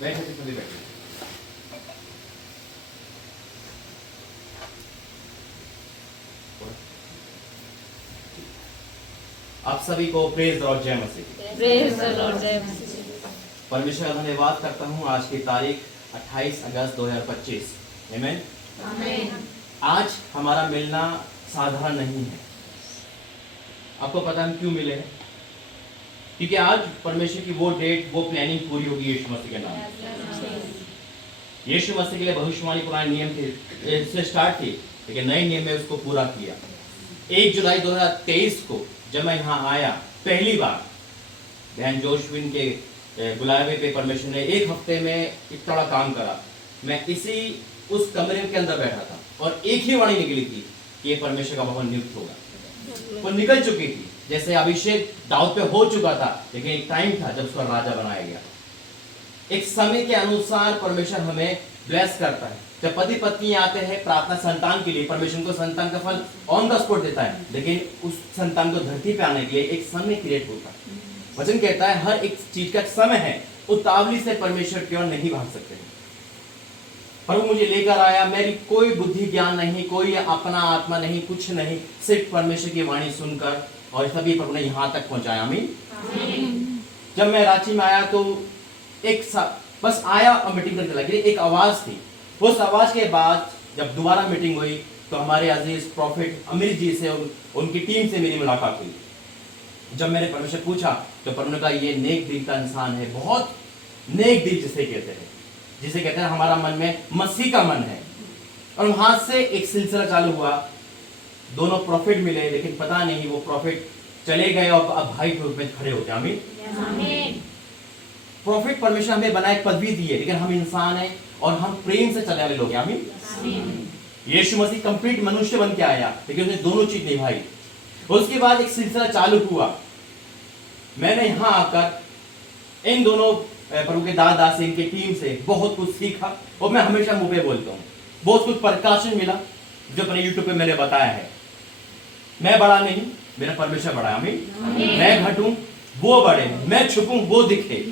बैठे थे, सभी बैठे। आप सभी को प्रेज और जय मसीह। प्रेज द लॉर्ड, जय मसीह। परमेश्वर का धन्यवाद करता हूँ आज की तारीख 28 अगस्त 2025। आमीन। आमीन। आज हमारा मिलना साधारण नहीं है। आपको पता है हम क्यों मिले हैं? क्योंकि आज परमेश्वर की वो डेट, वो प्लानिंग पूरी होगी यीशु मसीह के नाम। यीशु मसीह के लिए भविष्यवाणी पुराने नियम थे से स्टार्ट थी, लेकिन नए नियम में उसको पूरा किया। 1 जुलाई 2023 को जब मैं यहाँ आया पहली बार, बहन जोशविन के बुलावे पे परमेश्वर ने 1 हफ्ते में इतना बड़ा काम करा। मैं उस कमरे के अंदर बैठा था और एक ही वाणी निकली थी कि ये परमेश्वर का भवन नियुक्त होगा। वो निकल चुकी थी, जैसे अभिषेक दाऊद पे हो चुका था, लेकिन एक टाइम था जब उसका राजा बनाया गया। एक समय के अनुसार परमेश्वर हमें ब्लेस करता है। जब पति पत्नी आते हैं प्रार्थना संतान के लिए, परमेश्वर को संतान का फल ऑन द स्पॉट देता है, लेकिन उस संतान को धरती पे आने के लिए एक समय क्रिएट होता है। वचन कहता है हर एक चीज का समय है, उतावली से परमेश्वर की ओर नहीं भाग सकते। प्रभु मुझे लेकर आया, मेरी कोई बुद्धि ज्ञान नहीं, कोई अपना आत्मा नहीं, कुछ नहीं, सिर्फ परमेश्वर की वाणी सुनकर, और सभी प्रभु ने यहाँ तक पहुंचाया। आमीन। जब मैं रांची में आया तो बस आया और मीटिंग करके लगी, एक आवाज थी। उस आवाज के बाद जब दोबारा मीटिंग हुई तो हमारे अजीज प्रॉफिट अमीर जी से, उनकी टीम से मेरी मुलाकात हुई। जब मैंने परमेश्वर पूछा तो परमेश्वर ने कहा ये नेक दिल का इंसान है, बहुत नेक दिल जिसे कहते हैं हमारा मन में मसीह का मन है। और वहां से एक सिलसिला चालू हुआ। दोनों प्रॉफिट मिले, लेकिन पता नहीं वो प्रॉफिट चले गए और अब भाई के रूप में खड़े होते। आमीन। प्रॉफिट परमेश्वर हमें बनाए, एक पदवी दी है, लेकिन हम इंसान हैं और हम प्रेम से चलने वाले लोग हैं। आमीन। यीशु मसीह कंप्लीट मनुष्य बन के आया, लेकिन उसने दोनों चीज निभाई। उसके बाद एक सिलसिला चालू हुआ। मैंने यहाँ आकर इन दोनों प्रभु के दादा से, इनकी टीम से बहुत कुछ सीखा, और मैं हमेशा मुंह पे बोलता हूँ, बहुत कुछ प्रकाशन मिला जो अपने यूट्यूब पे मैंने बताया है। मैं बड़ा नहीं, मेरा परमेश्वर बड़ा है। आमीन। मैं घटूं वो बढ़े, मैं छुपूं वो दिखे।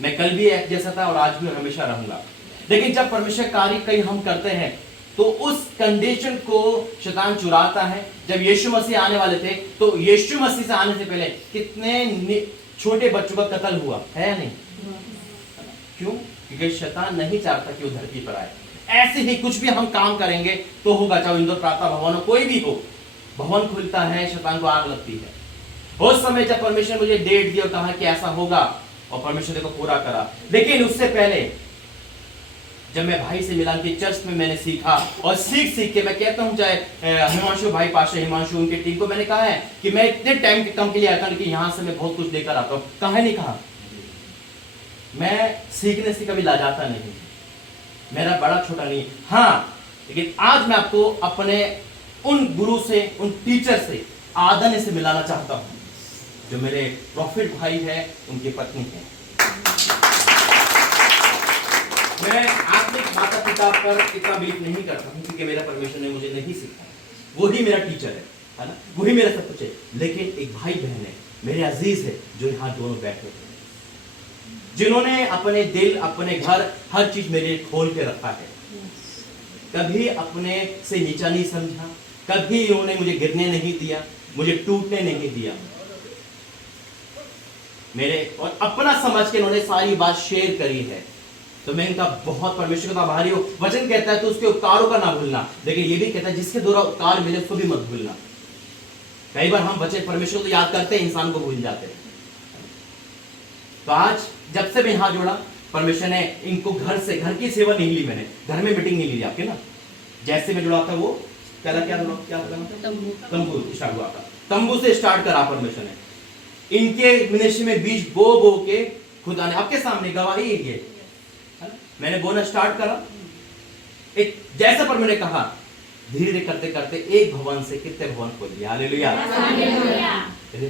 मैं कल भी एक जैसा था और आज भी हमेशा रहूंगा। लेकिन जब परमेश्वर कार्य कहीं हम करते हैं तो उस कंडीशन को शैतान चुराता है। जब यीशु मसीह आने वाले थे तो यीशु मसीह से आने से पहले कितने छोटे बच्चों का कत्ल हुआ है या नहीं? क्यों? क्योंकि शैतान नहीं चाहता कि वो धरती पर आए। ऐसे ही कुछ भी हम काम करेंगे तो होगा, चाहे इंदौर प्रार्थना भवन हो, कोई भी हो, भवन खुलता है, शैतान को आग लगती है। उस समय जब परमेश्वर मुझे डेट दी और कहा कि ऐसा होगा, और परमेश्वर ने को पूरा करा। लेकिन उससे पहले जब मैं भाई से मिला के चर्च में, मैंने सीखा और सीख के मैं कहता हूं, चाहे हिमांशु भाई, पाशा हिमांशु, उनकी टीम को मैंने कहा है कि मैं इतने टाइम के कम के लिए आता हूं, लेकिन यहां से मैं बहुत कुछ लेकर आता हूं। कहा नहीं कहा, मैं सीखने से कभी लाजाता नहीं, मेरा बड़ा छोटा नहीं। हाँ, लेकिन आज मैं आपको अपने उन गुरु से, उन टीचर से आदर से मिलाना चाहता हूं, जो मेरे प्रॉफिट भाई है, उनकी पत्नी है। मैं आत्मिक माता पिता पर इतना बिलीव नहीं करता हूं, क्योंकि मेरा परमेश्वर ने मुझे नहीं सिखाया। वही मेरा टीचर है ना, वही मेरा सब कुछ है। लेकिन एक भाई बहन है, मेरे अजीज है, जो यहाँ दोनों बैठे थे, जिन्होंने अपने दिल, अपने घर, हर चीज मेरे लिए खोल के रखा है। कभी अपने से नीचा नहीं समझा, कभी इन्होंने मुझे गिरने नहीं दिया, मुझे टूटने नहीं दिया। मेरे और अपना समझ के इन्होंने सारी बात शेयर करी है। तो मैं इनका बहुत परमेश्वर का आभारी हूं। वचन कहता है तो उसके उपकारों का ना भूलना, लेकिन ये भी कहता है जिसके द्वारा उपकार मिले उसको भी मत भूलना। कई बार हम बच्चे परमेश्वर को याद करते हैं, इंसान को भूल जाते हैं। तो आज जब से मैं यहां जुड़ा, परमेश्वर ने इनको घर की सेवा नहीं ली, मैंने घर में मीटिंग नहीं ली आपके ना। जैसे मैं जुड़ा था वो पहला क्या तंबू स्टार्ट हुआ था, तंबू से स्टार्ट करा परमेश्वर ने। इनके मिनिस्ट्री में बीज बो के खुदा ने आपके सामने गवाही है, मैंने बोना स्टार्ट करा। एक जैसा पर मैंने कहा, धीरे धीरे करते करते एक भवन से कितने भवन खोल दिया। हालेलुया।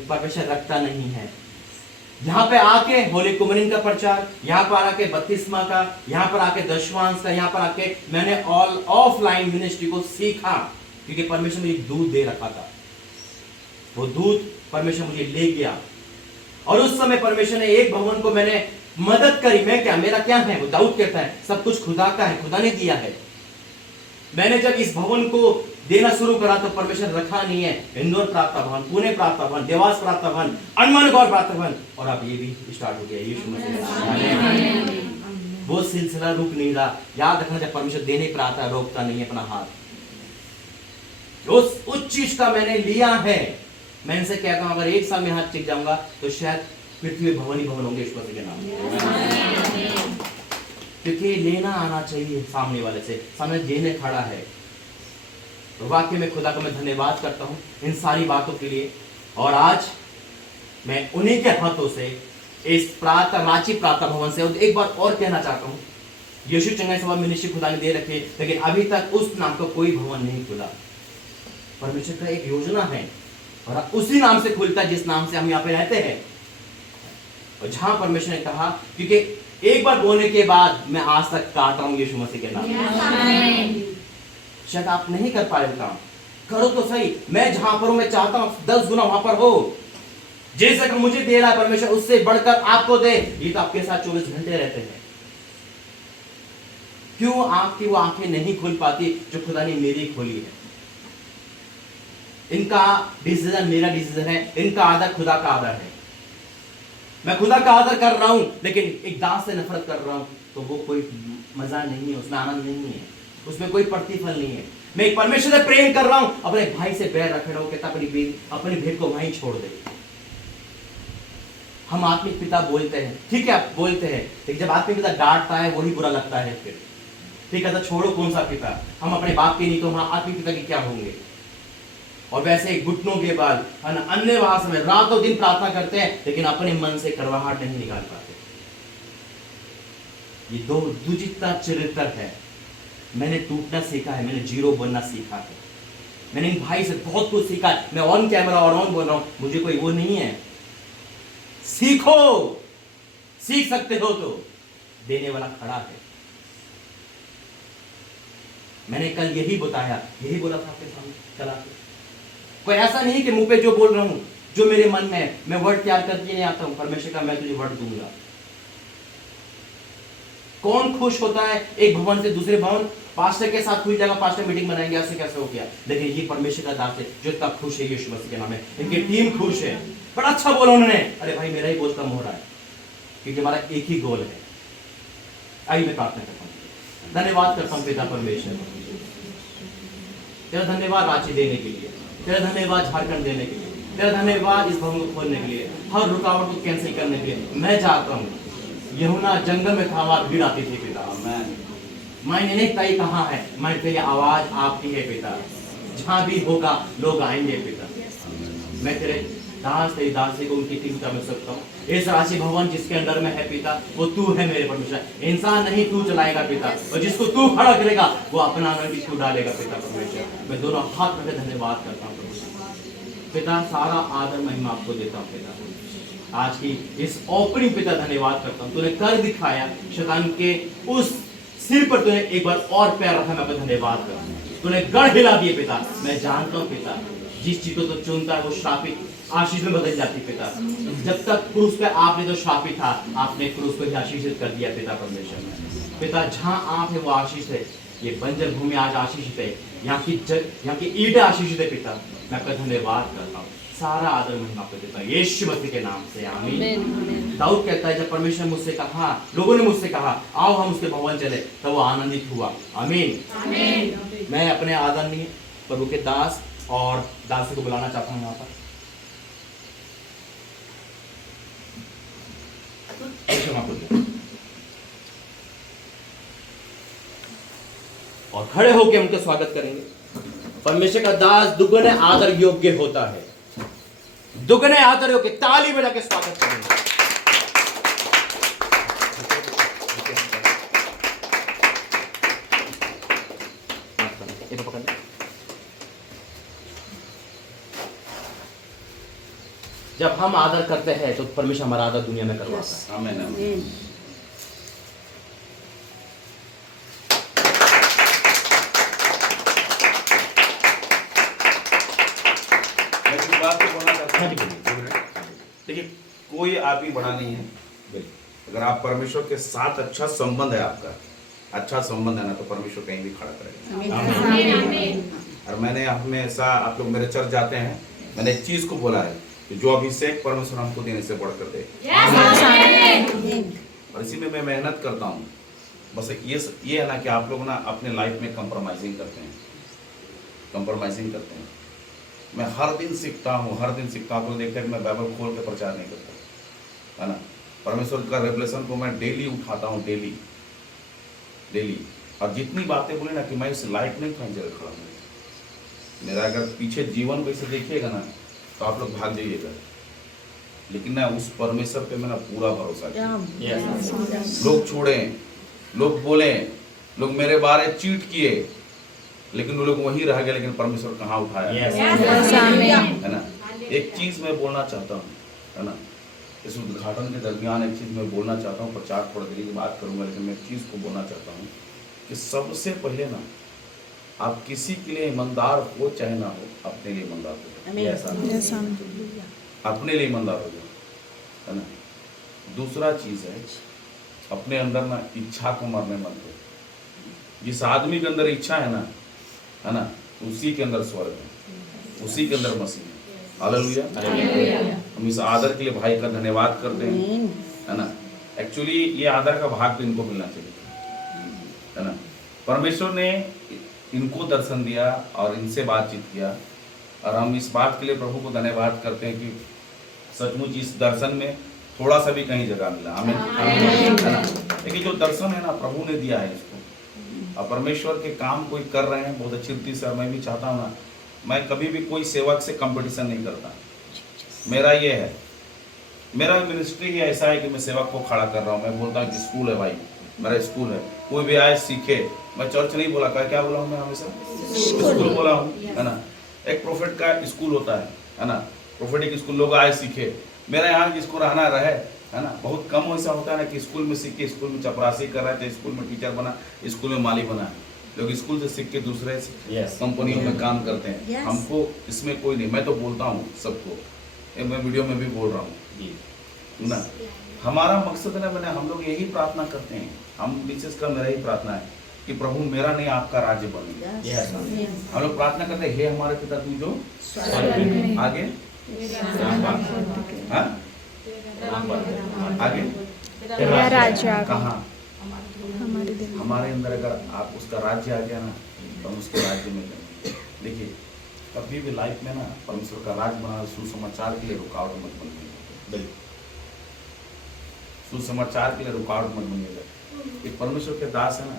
परमेश्वर रखता नहीं है। यहाँ पे आके होली कुमरिन का प्रचार, यहाँ पर आके बत्तीसवा का, यहाँ पर आके दशवांश का, यहाँ पर आके मैंने ऑल ऑफलाइन मिनिस्ट्री को सीखा, क्योंकि परमेश्वर मुझे दूध दे रखा था। वो दूध परमेश्वर मुझे ले गया, और उस समय परमेश्वर ने एक भवन को मैंने मदद करी, मैं क्या, मेरा क्या है? वो दाऊद कहता है सब कुछ खुदा का है, खुदा ने दिया है। मैंने जब इस भवन को देना शुरू करा तो परमेश्वर रखा नहीं है। इंदौर प्रार्थना भवन, पुणे प्रार्थना भवन, देवास प्रार्थना भवन, अनमनगौर प्रार्थना भवन, और अब ये भी स्टार्ट हो गया। यीशु मसीह वो सिलसिला रुक नहीं रहा। याद रखना, जब परमेश्वर देने पर आता है रोकता नहीं है अपना हाथ। उस चीज का मैंने लिया है। मैं इनसे कहता हूं अगर एक साल में हाथ टिक जाऊंगा तो शायद पृथ्वी भवन ही भवन होंगे ईश्वर के नाम। क्योंकि लेना आना चाहिए सामने वाले से, सामने देने खड़ा है। तो वाकई में खुदा का मैं धन्यवाद करता हूं इन सारी बातों के लिए। और आज मैं उन्हीं के हाथों से इस प्रार्थना रांची प्रार्थना भवन से एक बार और कहना चाहता हूं, यीशु चंगाई सभा मिनिस्ट्री खुदा ने दे रखे, लेकिन अभी तक उस नाम का कोई भवन नहीं खुला। परमेश्वर का एक योजना है और उसी नाम से खुलता है जिस नाम से हम यहाँ पे रहते हैं। और जहां परमेश्वर ने कहा, क्योंकि एक बार बोलने के बाद मैं आज तक काट रहा हूं यीशु मसीह के नाम। शायद आप नहीं कर पाए काम, करो तो सही। मैं जहां पर हूं मैं चाहता हूं 10 गुना वहां पर हो। जैसे कि मुझे दे रहा है परमेश्वर, उससे बढ़कर आपको दे। ये तो आपके साथ 24 घंटे रहते हैं। क्यों आपकी वो आंखें नहीं खुल पाती जो खुदा ने मेरी खोली है? इनका डिसीजन मेरा डिसीजन है, इनका आदर खुदा का आदर है। मैं खुदा का आदर कर रहा हूं लेकिन एक दास से नफरत कर रहा हूं, तो वो कोई मजा नहीं है, उसमें आनंद नहीं है, उसमें कोई प्रतिफल नहीं है। मैं एक परमेश्वर से प्रेम कर रहा हूं, अपने भाई से बैर रख रहा हूं, कहता अपनी भेंट को वहीं छोड़ दे। हम आत्मिक पिता बोलते हैं, ठीक है आप बोलते हैं, लेकिन जब आत्मिक पिता डांटता है वही बुरा लगता है। फिर ठीक है, तो छोड़ो कौन सा पिता, हम अपने बाप के नहीं तो हाँ आत्मिक पिता के क्या होंगे। और वैसे घुटनों के बाद अन्य वास में रातों दिन प्रार्थना करते हैं लेकिन अपने मन से करवाहट नहीं निकाल पाते। ये दो दुचित्ता चरित्र है। मैंने टूटना सीखा है, मैंने जीरो बनना सीखा है। मैंने इन भाई से बहुत कुछ सीखा है। मैं ऑन कैमरा और ऑन बोल रहा हूं, मुझे कोई वो नहीं है। सीखो, सीख सकते हो तो देने वाला खड़ा है। मैंने कल यही बताया, यही बोला था आपके सामने कल आके। कोई ऐसा नहीं कि मुंह पे जो बोल रहा हूं, जो मेरे मन में है, मैं वर्ड तैयार करके नहीं आता हूं। परमेश्वर का मैं तुझे वर्ड दूंगा। कौन खुश होता है एक भवन से दूसरे भवन? पास्टर के साथ हुई जाएगा, पास्टर मीटिंग बनाएंगे, ऐसे कैसे हो गया? लेकिन ये परमेश्वर का दास है जो इतना खुश है यीशु मसीह के नाम में। इनकी टीम खुश है। बड़ा अच्छा बोला उन्होंने। अरे भाई मेरा ही बोझ कम हो रहा है क्योंकि हमारा एक ही गोल है। आइए मैं प्रार्थना करता हूँ। धन्यवाद करता हूँ पिता परमेश्वर, तेरा धन्यवाद रांची देने के लिए, तेरा धन्यवाद झारखंड देने के लिए, तेरा धन्यवाद इस भवन को खोलने के लिए, हर रुकावट को कैंसिल करने के लिए। मैं चाहता हूँ यूहन्ना जंगल में था, वहां भीड़ आती थी पिता। मैंने नहीं तय कहाँ है, मैं तेरी आवाज आपकी है पिता। जहां भी होगा लोग आएंगे पिता। मैं तेरे दास तेरी दासी को उनकी टीम में सकता हूँ। इस राशि भवन जिसके अंदर में है पिता, वो तू है मेरे परमेश्वर। इंसान नहीं तू चलाएगा पिता, और जिसको तू खड़ा करेगा वो अपना आनंद तू डालेगा पिता परमेश्वर। मैं दोनों हाथ रखे धन्यवाद करता हूँ पिता। सारा आदर महिमा आपको देता हूँ पिता। आज की इस ओपनिंग पिता धन्यवाद करता हूँ। तूने कर दिखाया शैतान के उस सिर पर, तूने एक बार और पैर रखा। मैं आपका धन्यवाद करता हूँ। तूने गढ़ हिला दिए पिता। मैं जानता हूँ पिता जिस चीज को तो चुनता है वो श्रापित आशीष में बदल जाती पिता। जब तक क्रूस पे आपने तो श्रापित था, आपने क्रूस को ही आशीषित कर दिया पिता परमेश्वर। पिता जहां आप है वो आशीष है। ये बंजर भूमि आज आशीषित है, यहाँ की ईंटें आशीषित है पिता। मैं आपका धन्यवाद करता हूँ। सारा आदर महिमा आपको देता हूँ यीशु मसीह के नाम से, आमीन। दाऊद कहता है जब परमेश्वर मुझसे कहा, लोगों ने मुझसे कहा आओ हम उसके भवन चले, तब वो आनंदित हुआ। आमीन। मैं अपने आदरणीय प्रभु के दास और दासी को बुलाना चाहता हूँ यहाँ पर। और खड़े होकर उनका स्वागत करेंगे। परमेश्वर का दास दुगने आदर योग्य होता है। दुगने आदर योग्य, ताली बजा के स्वागत करेंगे। जब हम आदर करते हैं तो परमेश्वर हमारा आदर दुनिया में करवाता है। आमीन। देखिए कोई आप ही बड़ा नहीं है, अगर आप परमेश्वर के साथ अच्छा संबंध है, आपका अच्छा संबंध है ना, तो परमेश्वर कहीं भी खड़ा करेगा। और मैंने हमेशा, आप लोग मेरे चर्च जाते हैं, मैंने एक चीज को बोला है कि जो अभिषेक परमेश्वर हमको देने से बढ़कर दे, और इसी में मैं मेहनत करता हूँ। बस ये है ना कि आप लोग ना अपने लाइफ में कंप्रोमाइजिंग करते हैं, कंप्रोमाइजिंग करते हैं। मैं हर दिन सीखता हूँ, हर दिन सीखता हूँ। तो देखते हैं कि मैं बाइबल खोल के प्रचार नहीं करता, है ना। परमेश्वर का रेवलेशन को मैं डेली उठाता हूँ, डेली डेली। और जितनी बातें बोले ना कि मैं इस लायक नहीं था जगह खड़ा हूँ, मेरा अगर पीछे जीवन वैसे देखिएगा ना तो आप लोग भाग जाइएगा, लेकिन ना उस परमेश्वर पे मैंने पूरा भरोसा किया। लोग छोड़े, लोग बोले, लोग मेरे बारे चीट किए, लेकिन वो लोग वहीं रह गए, लेकिन परमेश्वर कहाँ उठाया, है ना। एक चीज मैं बोलना चाहता हूँ, है ना, इस उद्घाटन के दरमियान एक चीज मैं बोलना चाहता हूँ। प्रचार थोड़ी देर की बात करूंगा, लेकिन मैं एक चीज को बोलना चाहता हूँ कि सबसे पहले ना आप किसी के लिए ईमानदार हो चाहे ना हो, अपने लिए ईमानदार हो, अपने लिए ईमानदार हो जाओ, है ना। दूसरा चीज है, अपने अंदर ना इच्छा को मरने मत दो। जिस आदमी के अंदर इच्छा है ना, उसी के अंदर स्वर्ग है, उसी के अंदर मसीह है। हालेलुया। हम इस आदर के लिए भाई का धन्यवाद करते हैं, है ना। एक्चुअली ये आदर का भाग तो इनको मिलना चाहिए, है ना। परमेश्वर ने इनको दर्शन दिया और इनसे बातचीत किया, और हम इस बात के लिए प्रभु को धन्यवाद करते हैं कि सचमुच इस दर्शन में थोड़ा सा भी कहीं जगह मिला, हमें। लेकिन जो दर्शन है ना, प्रभु ने दिया है इसको, और परमेश्वर के काम कोई कर रहे हैं बहुत अच्छी रीति से। और मैं भी चाहता हूँ ना, मैं कभी भी कोई सेवक से कंपटीशन नहीं करता। मेरा ये है, मेरा मिनिस्ट्री ही ऐसा है कि मैं सेवक को खड़ा कर रहा हूँ। मैं बोलता हूँ कि स्कूल है भाई, मेरा स्कूल है, कोई भी आए सीखे। मैं चर्च नहीं बोला, क्या बोला हूँ मैं हमेशा? स्कूल बोला हूँ, है ना। एक प्रोफेट का स्कूल होता है ना, प्रोफेटिक स्कूल, लोग आए सीखे। मेरा यहाँ जिसको रहना रहे, है ना। बहुत कम ऐसा होता है ना कि स्कूल में सीख के स्कूल में चपरासी कर रहे थे, स्कूल में टीचर बना, स्कूल में माली बना है। लोग स्कूल से सीख के दूसरे कंपनियों में काम करते हैं। हमको इसमें कोई नहीं, मैं तो बोलता हूँ सबको, मैं वीडियो में भी बोल रहा हूँ ना। हमारा मकसद है ना, मैंने हम लोग यही प्रार्थना करते हैं, हम विशेष कर मेरा ही प्रार्थना है कि प्रभु मेरा नहीं आपका राज्य बने। हम लोग प्रार्थना करते हैं, हे हमारे पिता तू जो आगे आगे तेरा राज्य आ गया। कहाँ? हमारे दिल में। हमारे अंदर अगर आप उसका राज्य आ गया ना, तो हम उसके राज्य में जाएंगे। देखिए, कभी भी लाइफ में ना परमेश्वर का राज्य बना, सुसमाचार के लिए रुकावट मत बनिएगा, सुसमाचार के लिए रुकावट मत बनिएगा। एक परमेश्वर के दास है ना,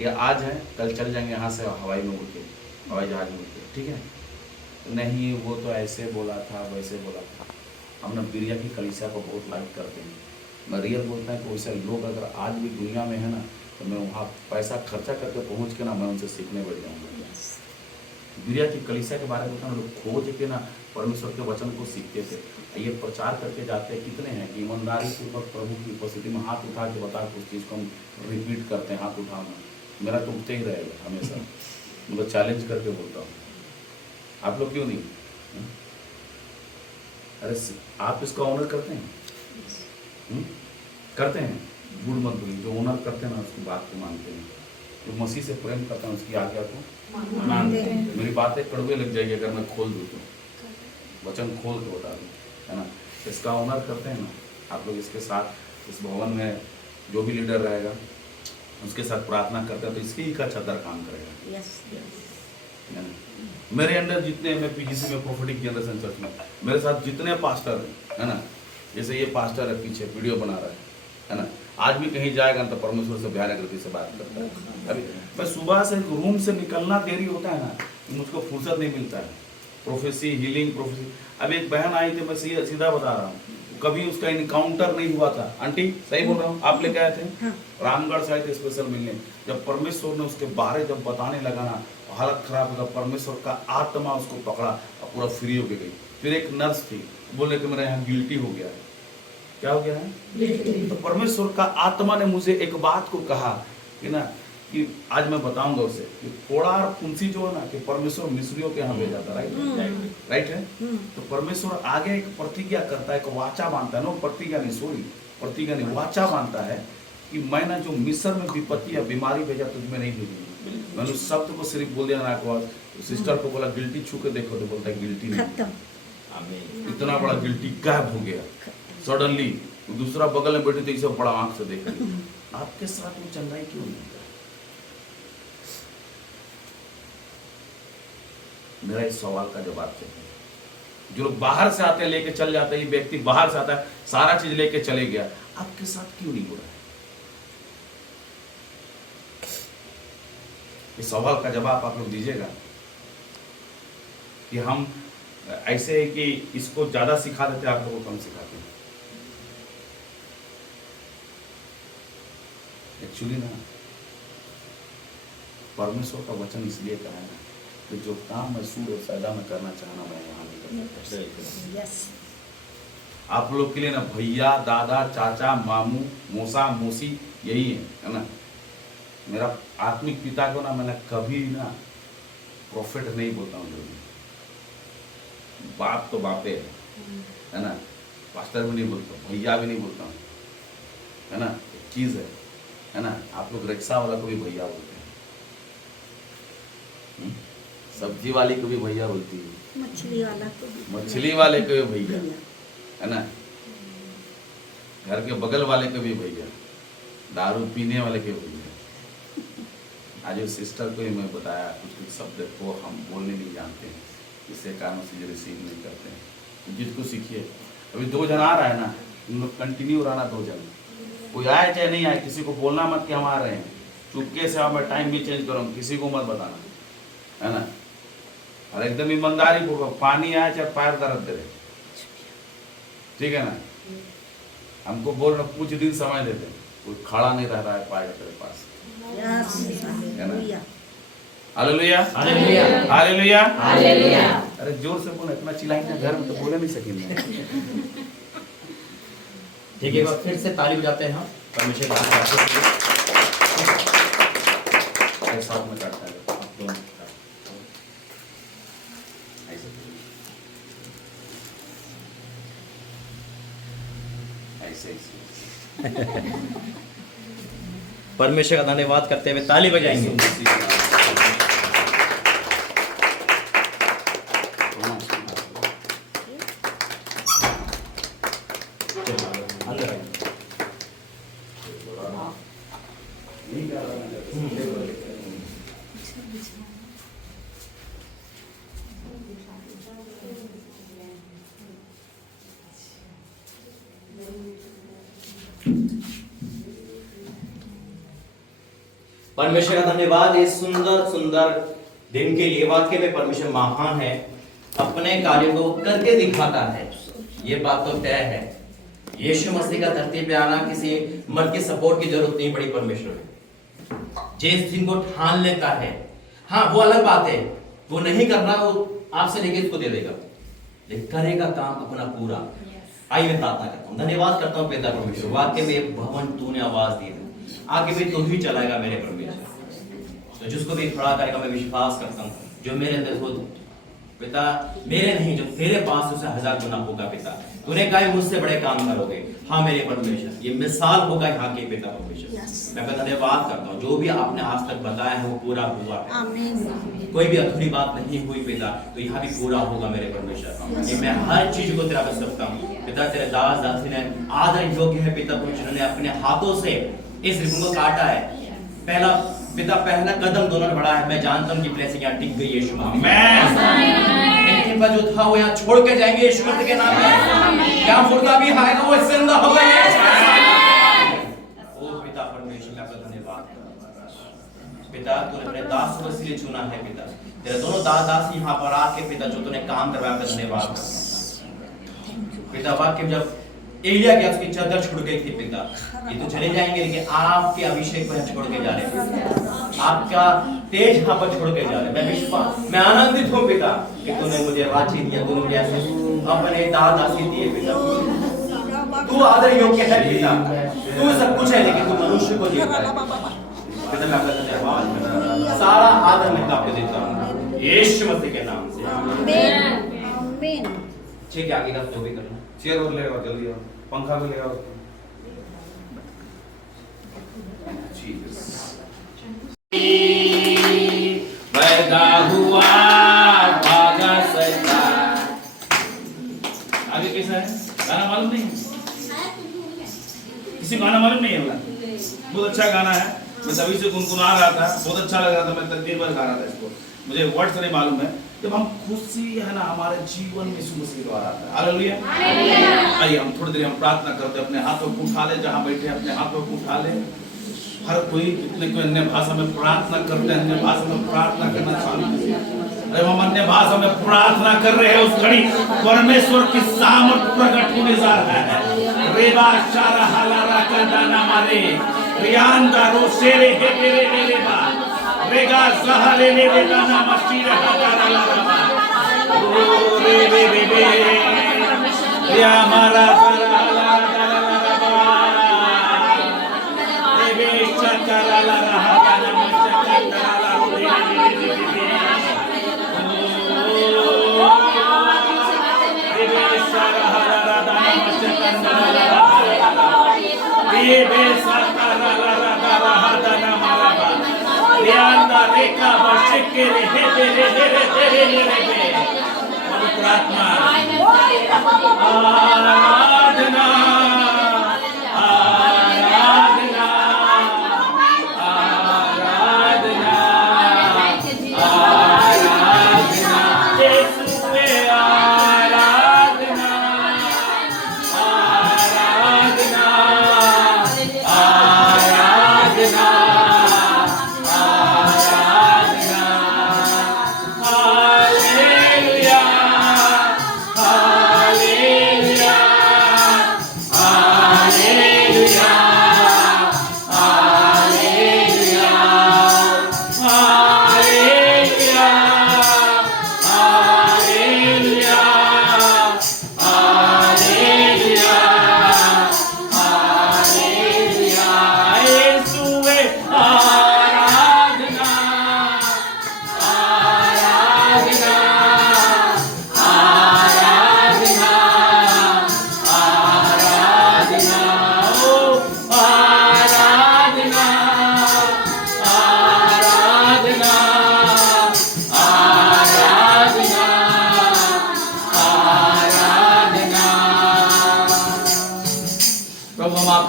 ये आज है कल चल जाएंगे यहाँ से हवाई में उड़ के, हवाई जहाज में उड़ के, ठीक है। नहीं वो तो ऐसे बोला था, वैसे बोला था। हम ना बिरिया की कलीसिया को बहुत लाइक करते हैं। मैं रियल बोलता है कि वैसे लोग अगर आज भी दुनिया में है ना, तो मैं वहाँ पैसा खर्चा करके पहुँच के ना मैं उनसे सीखने बैठ जाऊँगा। बिरिया की कलीसिया के बारे में बताना, लोग खोज के ना परमेश्वर के वचन को सीखते थे, ये प्रचार करके जाते हैं। कितने हैं कि ईमानदारी पूर्वक प्रभु की उपस्थिति में हाथ उठा के बता के उस चीज़ को हम रिपीट करते हैं, हाथ उठाना। मेरा तो उठते ही रहेगा हमेशा, मतलब चैलेंज करके बोलता हूँ। आप लोग क्यों नहीं? अरे आप इसका ऑनर करते हैं? करते हैं? गुड़ मत बोलिए, जो ऑनर करते हैं ना उसकी बात को मानते हैं, जो मसीह से प्रेम करते हैं उसकी आज्ञा को मानते हैं। मेरी बातें कड़वे लग जाएगी अगर मैं खोल दूँ तो, वचन खोल के बता दूँ, है ना। इसका ऑनर करते हैं ना आप लोग। इसके साथ इस भवन में जो भी लीडर रहेगा उसके साथ प्रार्थना करते हैं, तो इसकी ही का छतर काम करेगा। है ना। मेरे अंडर जितने, मैं पीजीसी में प्रोफेटिक जनरेशन चर्च में मेरे साथ जितने पास्टर है ना, जैसे ये पास्टर है पीछे वीडियो बना रहा है ना, आज भी कहीं जाएगा तो परमेश्वर से भयानक रीति से बात करता है। अभी मैं सुबह से रूम से निकलना देरी होता है ना, मुझको फुर्सत नहीं मिलता है। Prophecy, healing prophecy. अब एक बहन आई थी, मैं सीधा बता रहा हूँ, कभी उसका इनकाउंटर नहीं हुआ था। आंटी सही बोल रहा हूँ, आप लेके आए थे रामगढ़ से आए थे स्पेशल मिलने। जब परमेश्वर ने उसके बारे जब बताने लगा ना, हालत खराब होगा, परमेश्वर का आत्मा उसको पकड़ा और पूरा फ्री होके गई। फिर एक नर्स थी, बोले कि मेरा यहाँ गिल्टी हो गया है। क्या हो गया है? तो परमेश्वर का आत्मा ने मुझे एक बात को कहा कि ना, कि आज मैं बताऊंगा उसे कि फोड़ा और फुंसी जो है ना, कि परमेश्वर मिस्रियों के यहाँ भेजा था। राइट है। तो परमेश्वर आगे एक प्रतिज्ञा करता है, एक वाचा बांधता है ना, प्रतिज्ञा नहीं, सॉरी प्रतिज्ञा नहीं, वाचा बांधता है कि मैंने जो मिस्र में विपत्ति या बीमारी भेजा तुझमें नहीं भेजूंगी। मैंने उस शब्द को सिर्फ बोल दिया ना के बाद सिस्टर को बोला गिल्टी छू के देखो, तो बोलता है गिल्टी नहीं। आमीन। इतना बड़ा गिल्टी गायब हो गया सडनली। दूसरा बगल में बैठे थे, इसे बड़ा आंख से देख रही। आपके साथ वो चंगाई क्यों नहीं? मेरा इस सवाल का जवाब चाहिए। जो लोग बाहर से आते हैं लेके चल जाते हैं, ये व्यक्ति बाहर से आता है सारा चीज लेके चले गया, आपके साथ क्यों नहीं हो रहा है? इस सवाल का जवाब आप लोग दीजिएगा कि हम ऐसे है कि इसको ज्यादा सिखा देते, आप लोगों को कम सिखाते हैं। एक्चुअली ना परमेश्वर का वचन इसलिए कहा है कि जो काम मैं सूर और सैदा में करना चाहना मैं यहाँ नहीं कर सकता। आप लोग के लिए ना भैया, दादा, चाचा, मामू, मौसा, मौसी यही है ना। मेरा आत्मिक पिता को ना मैंने कभी ना प्रॉफिट नहीं बोलता हूँ। जो बाप तो बापे है ना, पास्टर भी नहीं बोलता, भैया भी नहीं बोलता हूँ, है ना। एक चीज है ना, आप लोग रिक्शा वाला को भी भैया बोलते हैं, सब्जी वाली को भी भैया बोलती है, मछली वाला को भी, मछली वाले को भी भैया, है ना, घर के बगल वाले को भी भैया, दारू पीने वाले के भैया। आज उस सिस्टर को ही मैं बताया कुछ कुछ शब्द को हम बोलने नहीं जानते हैं, इससे कारणों से रिसीव नहीं करते हैं। जिसको सीखिए। अभी 2 जन आ रहा है ना, उन लोग कंटिन्यू रहना। 2 जन कोई आए चाहे नहीं आए, किसी को बोलना मत कि हम आ रहे हैं, चुपके से मैं टाइम भी चेंज करूँ, किसी को मत बताना, है ना। और एकदम ईमानदारी पूर्वक, पानी आए चाहे पैर दर्द दे, ठीक है ना। हमको बोल रहे कुछ दिन समय देते, कोई खड़ा नहीं रह रहा है पैर तेरे पास, है ना। Hallelujah, hallelujah, hallelujah, hallelujah. अरे जोर से बोलो, इतना चिल्लाएंगे घर में तो बोले नहीं सकेंगे। ठीक है, एक बार फिर से ताली बजाते हैं हम परमेश्वर की आशीष के लिए। साथ में करता है आप दोनों ऐसे ऐसे परमेश्वर का धन्यवाद करते हुए ताली बजाएंगे। अंदर आइए। परमेश्वर का धन्यवाद इस सुंदर सुंदर दिन के लिए। वाक्य में परमेश्वर महान है, अपने कार्य को करके दिखाता है, ये बात तो तय है। यीशु मसीह का धरती पे आना किसी मर्द की सपोर्ट की जरूरत नहीं पड़ी परमेश्वर में। जिस दिन को ठान लेता है, हाँ वो अलग बात है, वो नहीं करना, वो आपसे लेके इसको दे देगा, लेकिन करेगा काम अपना पूरा। आइए मैं प्रार्थना करता हूँ, धन्यवाद करता हूँ पिता परमेश्वर। वाक्य में भवन तूने आवाज दी है, आगे भी तू ही चलाएगा मेरे परमेश्वर। तो जिसको भी खड़ा करेगा मैं विश्वास करता हूँ, जो मेरे अंदर हो पिता, मेरे नहीं जो तेरे पास उसे 1000 गुना होगा पिता। तूने कहा मुझसे बड़े काम करोगे, हाँ मेरे परमेश्वर, ये मिसाल होगा यहाँ के पिता परमेश्वर। मैं धन्यवाद करता हूँ, जो भी आपने आज तक बताया है वो पूरा हुआ है, कोई भी अधूरी बात नहीं हुई पिता, तो यहाँ भी पूरा होगा मेरे परमेश्वर। ये मैं हर चीज को तेरा कर सकता हूँ पिता। तेरे दास दासी ने आदर योग्य है पिता परमेश्वर, ने अपने हाथों से इस रिबन को काटा है। पहला कदम दोनों ने बढ़ा है। मैं जानता हूँ कि ब्लेसिंग यहाँ टिक गई है यीशु मसीह में। इनके पास जो था वो यहाँ छोड़ के जाएंगे यीशु मसीह के नाम में। क्या मुर्दा भी आएगा वो जिंदा होगा। ओ पिता परमेश्वर, मैं आपका धन्यवाद करता हूँ पिता, तूने अपने दास को इसलिए चुना है पिता। तेरे दोनों दास यहाँ पर आके पिता जो तूने काम करवाया, आपका धन्यवाद करता हूँ पिता। वाक्य जब एलिया के उसकी चादर छूट गई थी पिता, ये तो चले जाएंगे, लेकिन आपके अभिषेक को छोड़ के जा रहे हैं, आपका तेज यहाँ पर छोड़ के जा रहे हैं। मैं आनंदित हूँ पिता कि तूने मुझे राज्य दिया, तूने मुझे ऐसे अपने दासी दिए पिता। तू आदर योग्य है पिता, तू सब कुछ है, लेकिन तू मनुष्य को देता है पिता। मैं आपका धन्यवाद, सारा आदर मैं आपको देता हूँ यीशु मसीह के नाम से, आमीन। ठीक है, आगे का तो भी करना। चेयर और ले आओ, जल्दी आओ, पंखा भी ले आओ। पैदा हुआ भागा शैतान। आगे कैसा है गाना मालूम नहीं? किसी गाना मालूम नहीं है? बहुत अच्छा गाना है, मैं तभी से गुनगुना रहा था, बहुत अच्छा लग रहा था, मैं तकबीर पर गा रहा था इसको, मुझे वर्ड से नहीं मालूम है। जब हम खुशी है ना हमारे जीवन में यीशु मसीह द्वारा आता है। हालेलुया। आइए हम थोड़ी देर हम प्रार्थना करते हैं, अपने हाथों को उठा ले, जहां बैठे अपने हाथों को उठा ले। हर कोई जितने कोई अन्य भाषा में प्रार्थना करते हैं, अन्य भाषा में प्रार्थना करना चालू कीजिए। अरे हम अन्य भाषा में प्रार्थना कर रहे हैं, उस घड़ी परमेश्वर की सामर्थ प्रकट होने जा रहा है। रेबा शारा हालारा का दाना मारे रियांदा रोशेरे हे तेरे मेरे बा रेगा सहारे ले रे दाना मशीर हटारा लारा ओ रे रे रे रे या हमारा सरा लारा लारा बा रे शकरा लारा दाना मशकरा लारा रे रे रे रे शरा लारा दाना मशकरा लारा ये बेसता लारा दारा दाना मारा रियांदा रेखा बशके रे हे तेरे तेरे तेरे रे पवित्र आत्मा आराधना आराधना आराधना आराधना यीशुवे आराधना आराधना आराधना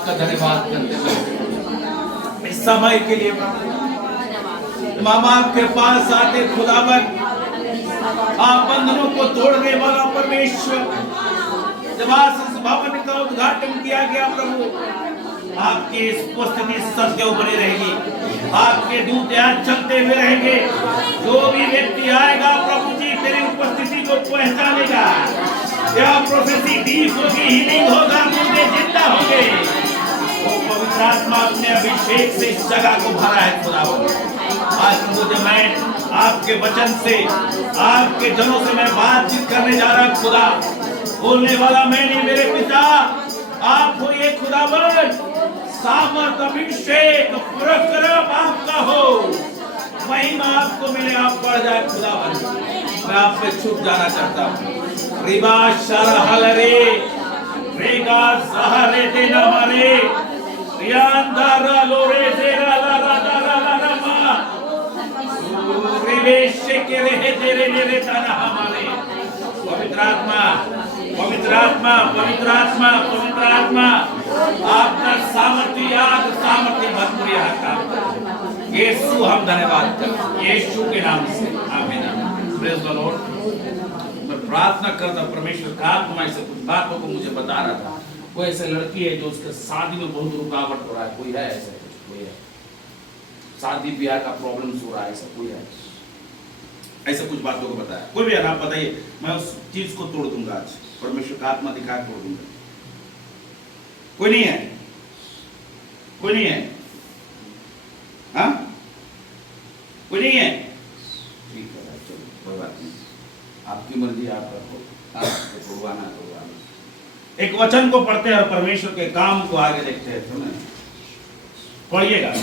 धन्यवाद करते हैं इस समय के लिए। हम आपके पास आते खुदावन, आप बंधनों को तोड़ने वाला परमेश्वर, जब आज इस भवन का उद्घाटन किया गया प्रभु, आपकी उपस्थिति सदैव बनी रहेगी, आपके दूत यहाँ चलते हुए रहेंगे। जो भी व्यक्ति आएगा प्रभु जी तेरी उपस्थिति को पहचानेगा। यह प्रोफेसी डीप होगी, हीलिंग होगा, मुर्दे जिंदा होंगे। पवित्र आत्मा अपने अभिषेक से इस जगह को भरा है खुदावन। आज मुझे मैं आपके वचन से, आपके जनों से मैं बातचीत करने जा रहा खुदा। बोलने वाला मैं नहीं, मेरे पिता आप हो। ये खुदावन सामर्थ अभिषेक पराक्रम आपका हो, महिमा आपको मिले, आप बढ़ जाए खुदावन। मैं आप पे छुप जाना चाहता हूँ। रिबा शरहल रे रेगा सहारे देना मारे रियांदारा लोरे तेरा ला ला ला ला ला ला मा रिवेश के रहे तेरे मेरे ताना हमारे। पवित्र आत्मा पवित्र आत्मा पवित्र आत्मा पवित्र आत्मा आपका सामर्थ्य याद सामर्थ्य भरपूर यहाँ का यीशु हम धन्यवाद करते यीशु के नाम से आमीन। Praise the Lord. मैं प्रार्थना करता परमेश्वर का आत्मा से कुछ बातों को मुझे बता रहा था। कोई ऐसे लड़की है जो उसके शादी में बहुत रुकावट हो रहा है, कोई है ऐसे? कोई है शादी ब्याह का प्रॉब्लम्स हो रहा है, ऐसा कोई है? ऐसे कुछ बातों को बताया कोई भी है? आप बताइए, मैं उस चीज को तोड़ दूंगा आज, परमेश्वर का आत्मा दिखा तोड़ दूंगा। कोई नहीं है? कोई नहीं है? हाँ कोई नहीं है? ठीक है चलो कोई बात नहीं, आपकी मर्जी, आप रखो, आपको तोड़वाना तोड़वाना। एक वचन को पढ़ते हैं और परमेश्वर के काम को आगे देखते हैं। सुने पढ़िएगा,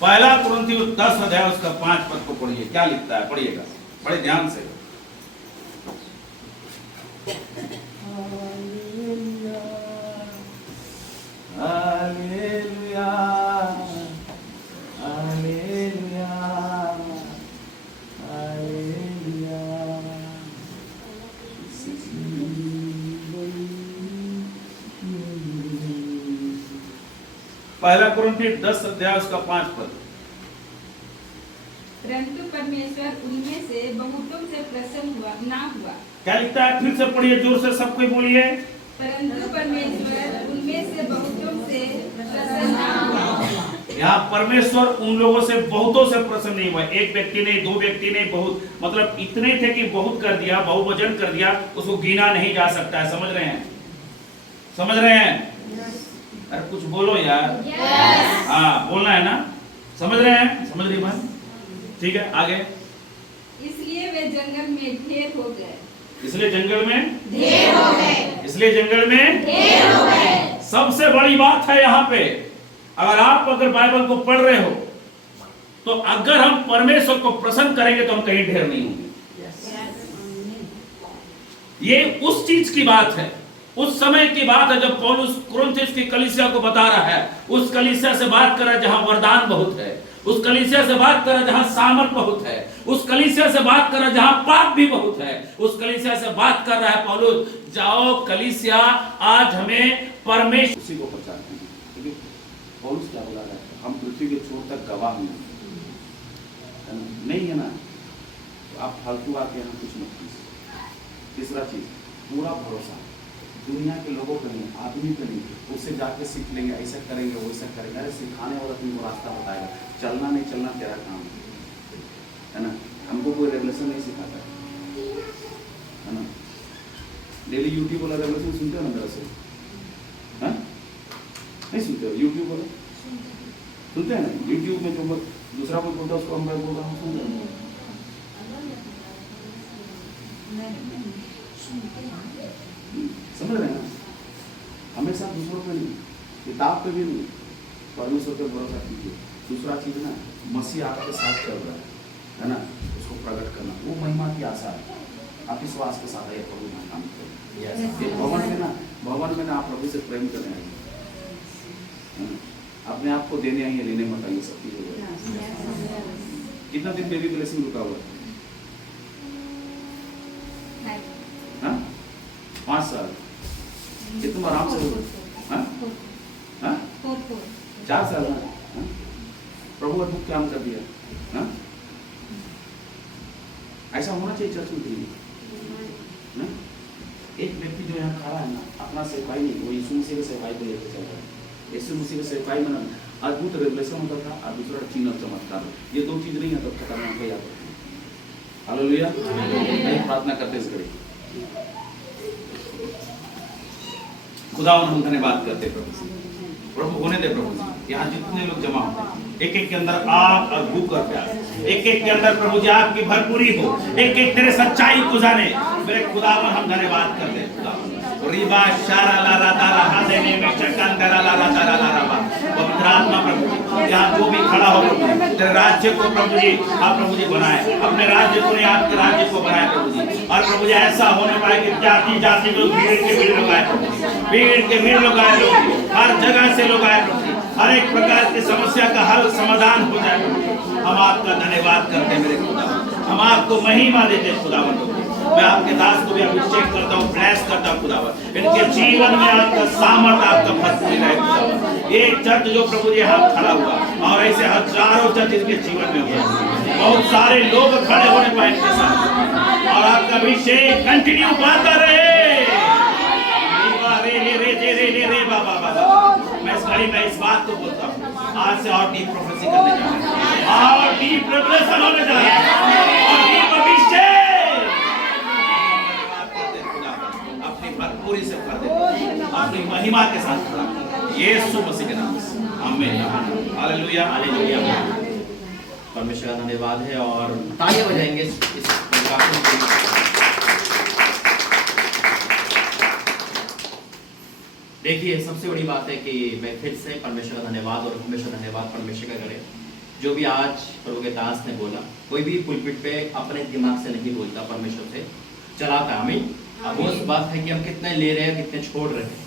पहला कुरिन्थियों 10 अध्याय उसका 5 पद को पढ़िए, क्या लिखता है? पढ़िएगा, बड़े ध्यान से। हालेलुया हालेलुया पहला कुरिन्थियों 10 अध्याय उसका 5 पद। परंतु परमेश्वर उनमें से बहुतों से प्रसन्न ना हुआ। क्या लिखता है? फिर से पढ़िए, जोर से सब कोई बोलिए। परंतु परमेश्वर उनमें से बहुतों से प्रसन्न ना हुआ। यहाँ परमेश्वर उन लोगों से बहुतों से प्रसन्न नहीं हुआ। एक व्यक्ति नहीं, दो व्यक्ति नहीं, बहुत, मतलब इतने थे कि बहुत कर दिया, बहुवचन कर दिया, उसको गिना नहीं जा सकता है। समझ रहे हैं? समझ रहे हैं? अरे कुछ बोलो यार। हाँ, बोलना है ना? समझ रहे हैं? समझ रही बात? ठीक है, आगे। इसलिए वे जंगल में ढेर हो गए। इसलिए जंगल में ढेर हो गए। इसलिए जंगल में ढेर हो गए। सबसे बड़ी बात है यहाँ पे, अगर बाइबल को पढ़ रहे हो तो अगर हम परमेश्वर को प्रसन्न करेंगे तो हम कहीं ढेर नहीं होंगे। ये उस चीज की बात है, उस समय की बात है जब पौलुस कुरिन्थियों की कलीसिया को बता रहा है। उस कलीसिया से बात कर रहा है जहां वरदान बहुत है, उस कलीसिया से बात कर रहा है जहां सामर्थ बहुत है, उस कलीसिया से बात कर रहा है जहां पाप भी बहुत है, उस कलीसिया से बात कर रहा है पौलुस, जाओ कलीसिया आज हमें परमेश्वर उसी को प्रचार कीजिए। पौलुस क्या बोला है? हम पृथ्वी के छोर तक गवाह नहीं है ना, तो आप फालतू आके यहाँ कुछ मत कीजिए। तीसरा चीज, पूरा भरोसा दुनिया के लोगों पे नहीं, आदमी पे नहीं। उससे जाके सीख लेंगे, ऐसा करेंगे वैसा करेंगे। अरे सिखाने वाला तुमको रास्ता बताएगा, चलना नहीं चलना तेरा काम है ना। हमको कोई रेवलेशन नहीं सिखाता है ना। डेली यूट्यूब वाला रेवलेशन सुनते हो ना मेरा से? हाँ, नहीं सुनते हो? यूट्यूब वाला सुनते हैं ना? यूट्यूब में जो दूसरा कोई बोलता है उसको हम बोल रहा हूँ, सुन रहे हैं? समझ रहे हैं ना? हमेशा दूसरों पे नहीं, किताब पे भी नहीं, परमेश्वर पे भरोसा कीजिए। दूसरा चीज ना, मसीह आपके साथ चल रहा है ना, उसको प्रकट करना, वो महिमा की आशा है। आप विश्वास के साथ है प्रभु में काम करें। भवन में ना आप प्रभु से प्रेम करें, अपने आप को देने आइए, लेने मत आइए। सब चीज हो गया। कितना दिन बेबी ब्लेसिंग रुका हुआ है? 5 साल। ये तुम आराम से हो? 4 साल ना? प्रभु अद्भुत काम कर दिया। हाँ? ऐसा होना चाहिए चर्च में। एक व्यक्ति जो यहाँ खड़ा है ना, अपना सेवकाई नहीं, वो यीशु मसीह के सेवकाई को लेकर चल रहा है। यीशु मसीह के सेवकाई में अद्भुत रेवलेशन होता था, और दूसरा चिन्ह और चमत्कार। ये 2 चीज नहीं है तो खतरनाक है, याद रखना। हालेलुया। नहीं, प्रार्थना करते इस घड़ी। खुदावन हम धन्यवाद करते प्रभु होने दे प्रभु। यहाँ जितने लोग जमा होते हैं, एक एक के अंदर आग और भूख और प्यास, एक एक के अंदर प्रभु जी आपकी भरपूरी हो, एक एक तेरे सच्चाई को जाने। मेरे खुदावन हम धन्यवाद करते हैं। खुदावन रिबा शारा ला ला तारा हादेने में चक्कन करा ला ला तारा ला रबा। पवित्र आत्मा प्रभु यहाँ जो भी खड़ा हो प्रभु, तेरे राज्य को प्रभु जी आप प्रभु जी बनाए, अपने राज्य को नहीं आपके राज्य को बनाए प्रभु जी। और प्रभु जी ऐसा होने पाए कि जाति जाति लोग भीड़ के भीड़ लोग आए प्रभु जी, भीड़ के भीड़ लोग आए प्रभु जी, हर जगह से लोग आए प्रभु जी, हर एक प्रकार की समस्या का हल समाधान हो जाए प्रभु जी। हम आपका धन्यवाद करते हैं मेरे खुदावन, हम आपको महिमा देते हैं खुदावन। मैं आपके दास को भी अभिषेक करता हूँ, ब्लेस करता हूँ खुदावन। इनके जीवन में आपका सामर्थ्य, आपका भरपूरी रहे खुदावन। ये चर्च जो प्रभु जी यहाँ खड़ा हुआ, और ऐसे हजारों चर्च इनके जीवन में हुआ, बहुत सारे लोग खड़े होने पाए इनके साथ, और आपका अभिषेक कंटिन्यू बढ़ता रहे। मैं इस घड़ी में इस बात को बोलता हूँ, आज से और डीप प्रोफेसी करने जा रहे हैं, और डीप रेवलेशन होने जा रहा है, और डीप अभिषेक अपनी भरपूरी से कर दे, अपनी महिमा के साथ खड़ा यीशु मसीह के नाम से आमीन। Hallelujah hallelujah. परमेश्वर का धन्यवाद है, और तालियां बजाएंगे इस प्रोग्राम के। देखिए, सबसे बड़ी बात है कि मैं फिर से परमेश्वर का धन्यवाद, और हमेशा धन्यवाद परमेश्वर का करें। जो भी आज प्रभु के दास ने बोला, कोई भी पुलपिट पे अपने दिमाग से नहीं बोलता, परमेश्वर से चलाता। आमीन। अब वो बात है कि हम कितने ले रहे हैं, कितने छोड़ रहे हैं,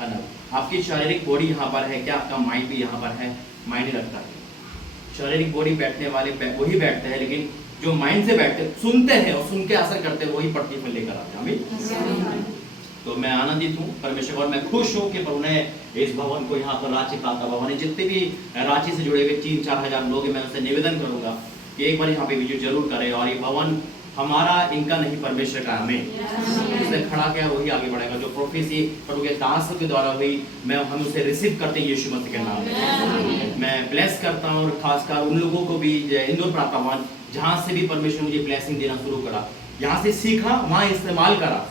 है ना। आपकी शारीरिक बॉडी यहाँ पर है क्या, आपका माइंड भी यहाँ पर है, माइंड रखता है। शारीरिक बॉडी बैठने वाले वही बैठते हैं, लेकिन जो माइंड से बैठते सुनते हैं और सुन के असर करते हैं, वही प्रतिफल लेकर आते हैं। आमीन। तो मैं आनंदित हूँ परमेश्वर और मैं खुश हूँ कि प्रभु ने इस भवन को यहाँ पर रांची प्रार्थना भवन है, जितने भी रांची से जुड़े हुए 3-4 हजार लोग हैं, मैं उनसे निवेदन करूंगा कि एक बार यहाँ पे विजिट जरूर करें। और ये भवन हमारा, इनका नहीं, परमेश्वर का। हमें उसने खड़ा किया वही आगे बढ़ेगा। जो प्रोफेसी प्रभु के दास के द्वारा हुई, हम उसे रिसीव करते हैं यीशु मसीह के नाम में। मैं ब्लेस करता हूँ, और खासकर उन लोगों को भी इंदौर प्रार्थना भवन जहाँ से भी परमेश्वर मुझे ब्लेसिंग देना शुरू करा, यहाँ से सीखा, वहाँ इस्तेमाल करा।